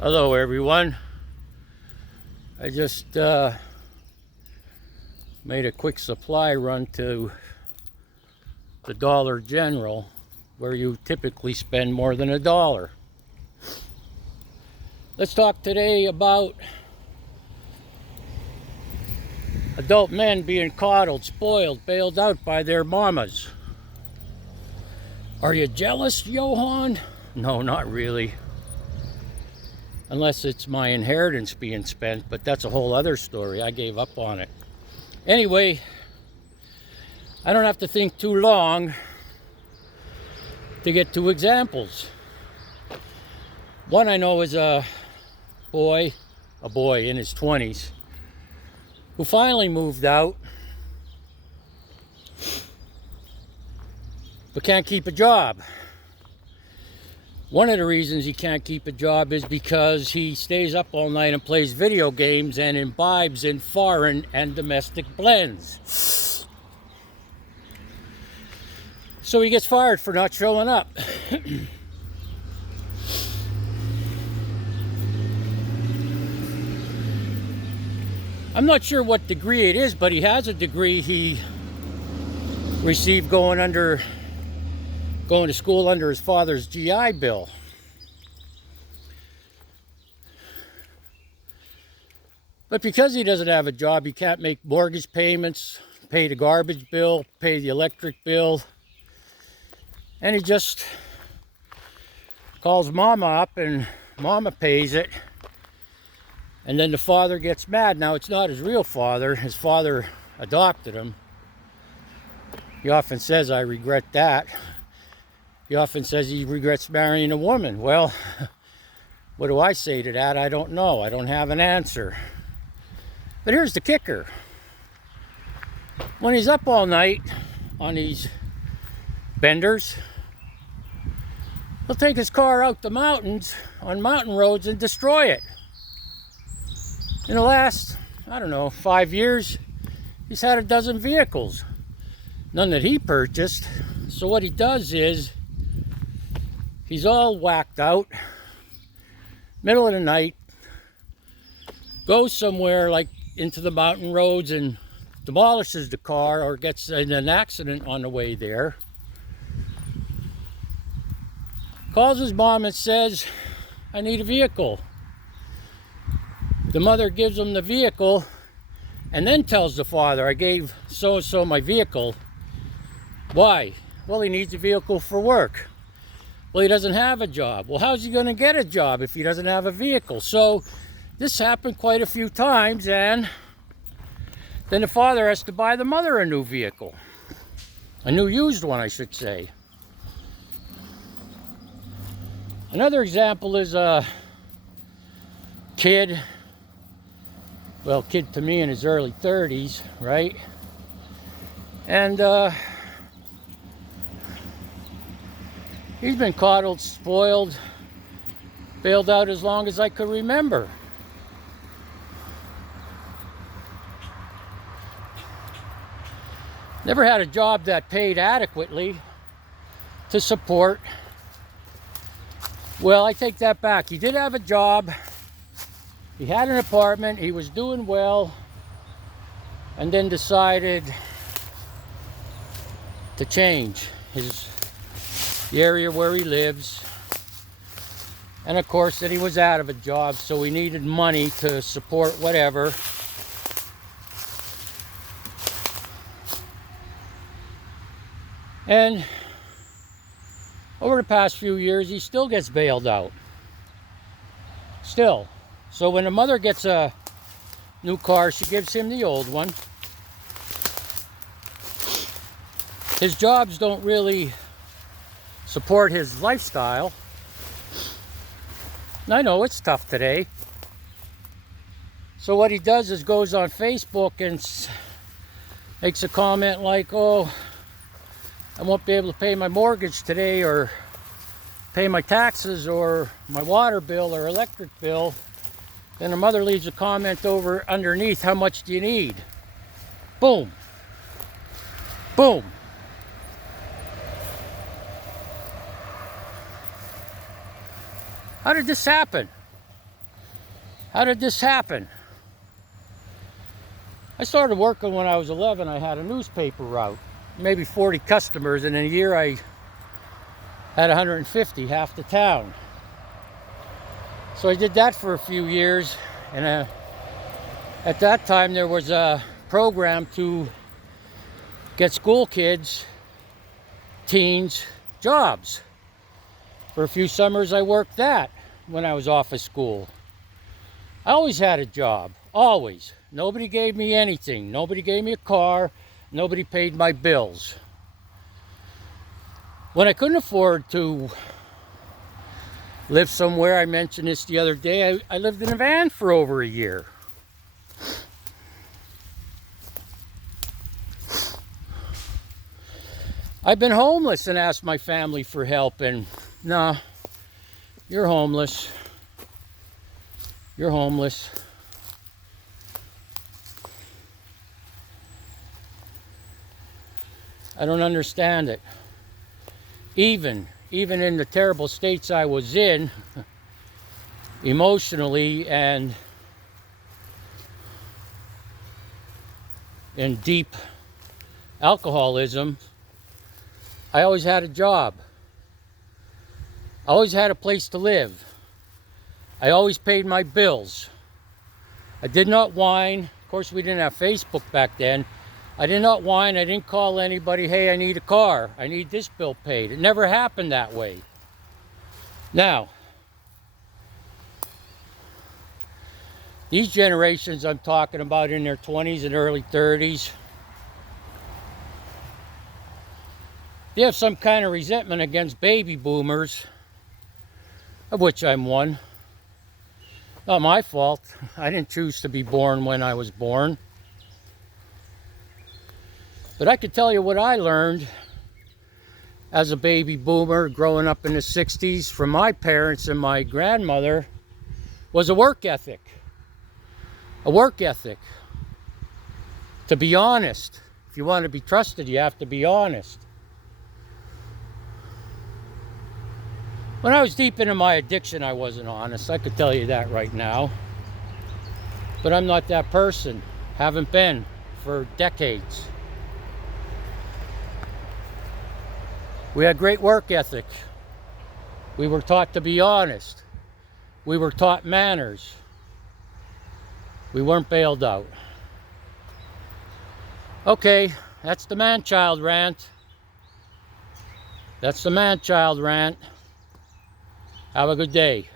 Hello everyone. I just made a quick supply run to the Dollar General, where you typically spend more than $1. Let's talk today about adult men being coddled, spoiled, bailed out by their mamas. Are you jealous, Johan? No, not really. Unless it's my inheritance being spent, but that's a whole other story. I gave up on it. Anyway, I don't have to think too long to get two examples. One I know is a boy in his 20s, who finally moved out, but can't keep a job. One of the reasons he can't keep a job is because he stays up all night and plays video games and imbibes in foreign and domestic blends. So he gets fired for not showing up. I'm not sure what degree it is, but he has a degree he received going to school under his father's GI Bill. But because he doesn't have a job, he can't make mortgage payments, pay the garbage bill, pay the electric bill, and he just calls mama up and mama pays it, and then the father gets mad. Now, it's not his real father. His father adopted him. He often says, "I regret that." He often says he regrets marrying a woman. Well, what do I say to that? I don't know. I don't have an answer. But here's the kicker. When he's up all night on these benders, he'll take his car out the mountains on mountain roads and destroy it. In the last, 5 years, he's had a dozen vehicles. None that he purchased. So what he does is, he's all whacked out, middle of the night, goes somewhere like into the mountain roads and demolishes the car or gets in an accident on the way there. Calls his mom and says, "I need a vehicle." The mother gives him the vehicle and then tells the father, "I gave so-and-so my vehicle." Why? Well, he needs a vehicle for work. Well, he doesn't have a job. Well, how's he going to get a job if he doesn't have a vehicle? So this happened quite a few times, and then the father has to buy the mother a new vehicle. A new used one, I should say. Another example is a kid to me in his early 30s, right? And he's been coddled, spoiled, bailed out as long as I could remember. Never had a job that paid adequately to support. Well, I take that back. He did have a job. He had an apartment. He was doing well. And then decided to change the area where he lives, and of course that he was out of a job, so he needed money to support whatever. And over the past few years, he still gets bailed out. Still. So when the mother gets a new car, she gives him the old one. His jobs don't really support his lifestyle. And I know it's tough today. So what he does is goes on Facebook and makes a comment like, "Oh, I won't be able to pay my mortgage today, or pay my taxes, or my water bill or electric bill." Then the mother leaves a comment over underneath, "How much do you need?" Boom. Boom. How did this happen? How did this happen? I started working when I was 11. I had a newspaper route, maybe 40 customers, and in a year I had 150, half the town. So I did that for a few years, and at that time there was a program to get school kids, teens, jobs. For a few summers I worked that when I was off of school. I always had a job, always. Nobody gave me anything. Nobody gave me a car. Nobody paid my bills. When I couldn't afford to live somewhere, I mentioned this the other day, I lived in a van for over a year. I've been homeless and asked my family for help, and nah, you're homeless. You're homeless. I don't understand it. Even in the terrible states I was in, emotionally and in deep alcoholism, I always had a job. I always had a place to live. I always paid my bills. I did not whine. Of course, we didn't have Facebook back then. I did not whine. I didn't call anybody, hey, I need a car. I need this bill paid. It never happened that way. Now, these generations I'm talking about in their 20s and early 30s, they have some kind of resentment against baby boomers, of which I'm one. Not my fault. I didn't choose to be born when I was born. But I could tell you what I learned as a baby boomer growing up in the 60s from my parents and my grandmother was a work ethic. A work ethic. To be honest. If you want to be trusted, you have to be honest. When I was deep into my addiction, I wasn't honest. I could tell you that right now. But I'm not that person. Haven't been for decades. We had great work ethic. We were taught to be honest. We were taught manners. We weren't bailed out. Okay, that's the man-child rant. That's the man-child rant. Have a good day.